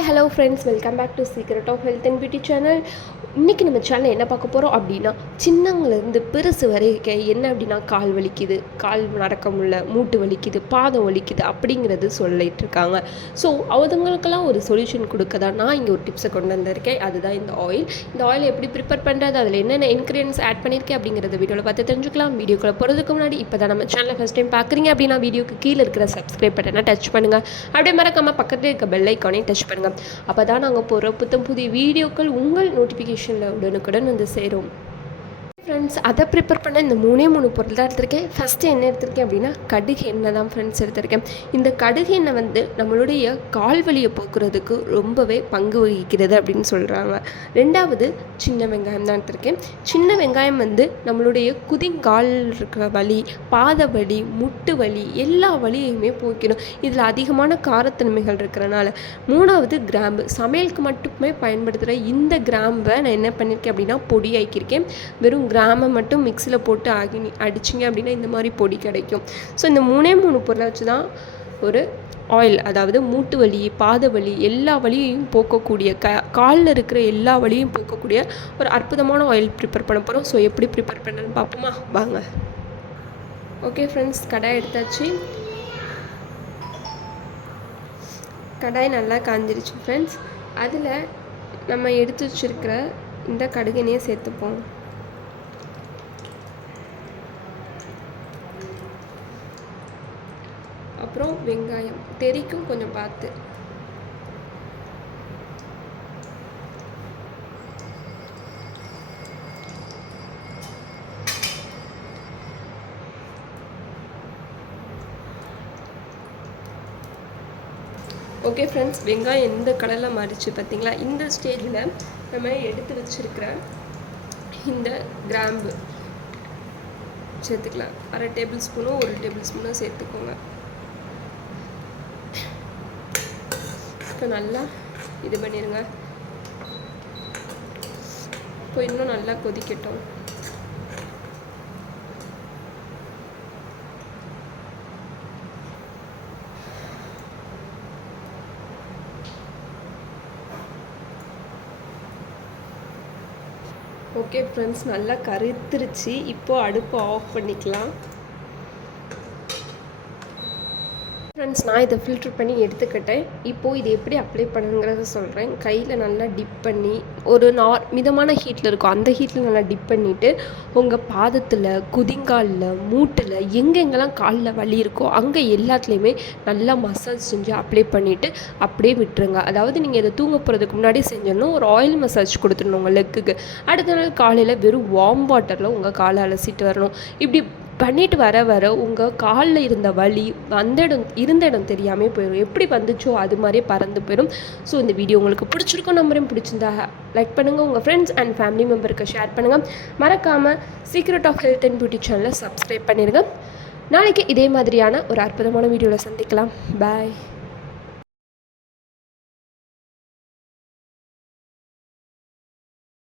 Hi hello friends, welcome back to secret of health and beauty channel. இன்றைக்கி நம்ம சேனலில் என்ன பார்க்க போகிறோம் அப்படின்னா, சின்னங்கள்லேருந்து பெருசு வரைக்கும் என்ன அப்படின்னா கால் வலிக்குது, கால் நடக்க முடியல, மூட்டு வலிக்குது, பாதம் வலிக்குது அப்படிங்கிறது சொல்லிட்டு இருக்காங்க. ஸோ அவங்களுக்கெல்லாம் ஒரு சொல்யூஷன் கொடுக்க தான் நான் இங்கே ஒரு டிப்ஸை கொண்டு வந்திருக்கேன். அதுதான் இந்த ஆயில். இந்த ஆயில் எப்படி ப்ரிப்பேர் பண்ணுறது, அதில் என்னென்ன இன்க்ரீடியன்ஸ் ஆட் பண்ணியிருக்கேன் அப்படிங்கிறத வீடியோவில் பார்த்து தெரிஞ்சுக்கலாம். வீடியோக்குள்ளே போகிறதுக்கு முன்னாடி இப்போ தான் நம்ம சேனலை ஃபஸ்ட் டைம் பார்க்குறீங்க அப்படின்னா வீடியோக்கு கீழே இருக்கிற சப்ஸ்கிரைப் பட்டனை டச் பண்ணுங்கள். அப்படியே மறக்காமல் பக்கத்தில் இருக்க பெல் ஐக்கானே டச் பண்ணுங்கள். அப்போ தான் நாங்கள் போகிற புதிய வீடியோக்கள் உங்கள் நோட்டிஃபிகேஷனில் உடனுக்குடன் வந்து சேரும். ஃப்ரெண்ட்ஸ், அதை ப்ரிப்பேர் பண்ண இந்த மூணு பொருள் தான் எடுத்திருக்கேன். ஃபஸ்ட்டு என்ன எடுத்திருக்கேன் அப்படின்னா கடுகு எண்ணெய் தான் ஃப்ரெண்ட்ஸ் எடுத்திருக்கேன். இந்த கடுகு எண்ணெய் வந்து நம்மளுடைய கால் வலியை போக்குறதுக்கு ரொம்பவே பங்கு வகிக்கிறது அப்படின்னு சொல்கிறாங்க. ரெண்டாவது சின்ன வெங்காயம் தான் எடுத்திருக்கேன். சின்ன வெங்காயம் வந்து நம்மளுடைய குதிங்கால் இருக்கிற வலி, பாத வலி, முட்டு வலி எல்லா வலியுமே போக்கிடும். இதில் அதிகமான காரத்தன்மைகள் இருக்கிறனால. மூணாவது கிராம்பு, சமையலுக்கு மட்டுமே பயன்படுத்துகிற இந்த கிராம்பை நான் என்ன பண்ணியிருக்கேன் அப்படின்னா பொடி ஆக்கியிருக்கேன். வெறும் கிராமை மட்டும் மிக்சியில் போட்டு அடிச்சிங்க அப்படின்னா இந்த மாதிரி பொடி கிடைக்கும். ஸோ இந்த மூணு பொருளை வச்சு தான் ஒரு ஆயில், அதாவது மூட்டு வலி, பாத வலி எல்லா வலியையும் போக்கக்கூடிய காலில் இருக்கிற எல்லா வலியும் போக்கக்கூடிய ஒரு அற்புதமான ஆயில் ப்ரிப்பேர் பண்ண போகிறோம். ஸோ எப்படி ப்ரிப்பேர் பண்ணணும்னு பார்ப்போமா, வாங்க. ஓகே ஃப்ரெண்ட்ஸ், கடாய் எடுத்தாச்சு. கடாய் நல்லா காஞ்சிருச்சு ஃப்ரெண்ட்ஸ். அதில் நம்ம எடுத்து வச்சுருக்கிற இந்த கடுகெண்ணையை சேர்த்துப்போம். அப்புறம் வெங்காயம் தெரிக்கும், கொஞ்சம் பார்த்து. ஓகே ஃப்ரெண்ட்ஸ், வெங்காயம் எந்த கலரில் மாறிச்சு பார்த்தீங்களா? இந்த ஸ்டேஜில் நம்ம எடுத்து வச்சுருக்கிற இந்த கிராம்பு சேர்த்துக்கலாம். 1/2 டேபிள் ஸ்பூனோ 1 டேபிள் ஸ்பூனோ சேர்த்துக்கோங்க. இப்போ நல்லா இது பண்ணிடுங்க. இப்போ இன்னும் நல்லா கொதிக்கட்டும். ஓகே ஃப்ரெண்ட்ஸ், நல்லா கருத்துருச்சு. இப்போது அடுப்பை ஆஃப் பண்ணிக்கலாம். ஃப்ரெண்ட்ஸ், நான் இதை ஃபில்ட்ரு பண்ணி எடுத்துக்கிட்டேன். இப்போது இது எப்படி அப்ளை பண்ணுங்கிறத சொல்கிறேன். கையில் நல்லா டிப் பண்ணி ஒரு மிதமான ஹீட்டில் இருக்கும், அந்த ஹீட்டில் நல்லா டிப் பண்ணிவிட்டு உங்கள் பாதத்தில், குதிங்காலில், மூட்டில் எங்கெங்கெல்லாம் காலில் வலி இருக்கோ அங்கே எல்லாத்துலேயுமே நல்லா மசாஜ் செஞ்சு அப்ளை பண்ணிவிட்டு அப்படியே விட்டுருங்க. அதாவது நீங்கள் இதை தூங்க போகிறதுக்கு முன்னாடி செஞ்சோன்னா ஒரு ஆயில் மசாஜ் கொடுத்துடணும் உங்கள் லெக்குக்கு. அடுத்த நாள் காலையில் வெறும் வார்ம் வாட்டரில் உங்கள் காலை அலசிட்டு வரணும். இப்படி பண்ணிட்டு வர உங்கள் காலில் இருந்த வலி இருந்த இடம் தெரியாமல் போயிடும். எப்படி வந்துச்சோ அது மாதிரியே பறந்து போயிடும். ஸோ இந்த வீடியோ உங்களுக்கு பிடிச்சிருக்கும் நம்பரையும் பிடிச்சிருந்தா லைக் பண்ணுங்கள், உங்கள் ஃப்ரெண்ட்ஸ் அண்ட் ஃபேமிலி மெம்பருக்கு ஷேர் பண்ணுங்கள். மறக்காமல் secret of health and beauty சேனலை சப்ஸ்கிரைப் பண்ணிடுங்க. நாளைக்கு இதே மாதிரியான ஒரு அற்புதமான வீடியோவில் சந்திக்கலாம். பாய்.